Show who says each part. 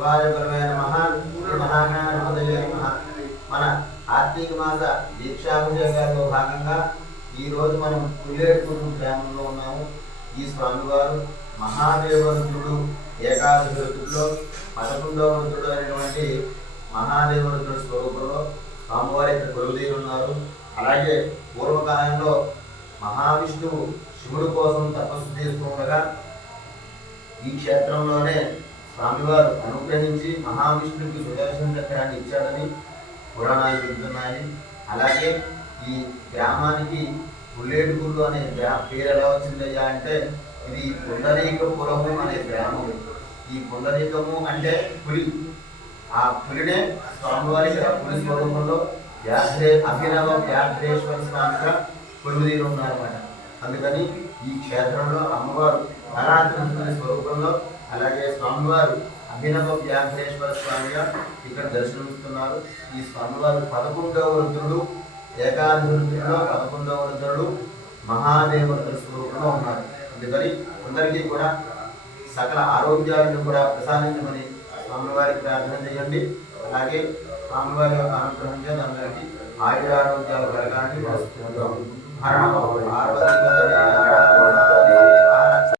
Speaker 1: శివాయ నమ శ్రీ మహాగణాధిపతయే నమ మన కార్తీక మాస దీక్షాభిషేకాల్లో భాగంగా ఈ రోజు మనం పుల్లేరుపూరు గ్రామంలో ఉన్నాము. ఈ స్వామివారు మహాదేవరుద్రుడు ఏకాదశి రుద్రుడిలో పదకొండవ రుద్రుడు అనేటువంటి మహాదేవరుద్రుడు స్వరూపంలో స్వామివారి ఇక్కడ ఉన్నారు. అలాగే పూర్వకాలంలో మహావిష్ణువు శివుడు కోసం తపస్సు చేస్తూ ఈ క్షేత్రంలోనే స్వామివారు అనుగ్రహించి మహావిష్ణువుకి సుదర్శన చక్రాన్ని ఇచ్చాడని పురాణాలు చెబుతున్నాయి. అలాగే ఈ గ్రామానికి పుల్లేడుగుళ్ళు అనే గ్రా పేరు ఎలా వచ్చిందయ్యా అంటే ఇది పుండరీకపురము అనే గ్రామం. ఈ పుండరీకము అంటే పులి. ఆ పులినే స్వామివారికి ఆ పులి స్వరూపంలో వ్యాధ్రే అభినవ వ్యాధ్రేశ్వర స్వామిగా కొలువుదీరు ఉన్నారన్నమాట. అందుకని ఈ క్షేత్రంలో అమ్మవారు ధనాద్రి స్వరూపంలో అలాగే స్వామివారు అభినవ వ్యాఘ్రేశ్వర స్వామిగా ఇక్కడ దర్శనమిస్తున్నారు. ఈ స్వామివారు పదకొండవ రుద్రుడు ఏకాదశి రుద్రుడిలో పదకొండవ రుద్రుడు మహాదేవుడు స్వరూపంలో ఉన్నారు. అందుకని అందరికీ కూడా సకల ఆరోగ్యాలను కూడా ప్రసాదించమని స్వామివారికి ప్రార్థన చేయండి. అలాగే స్వామివారి యొక్క అనుగ్రహం చేత అందరికీ ఆయుర ఆరోగ్యాలు కలగాలని పార్వతీ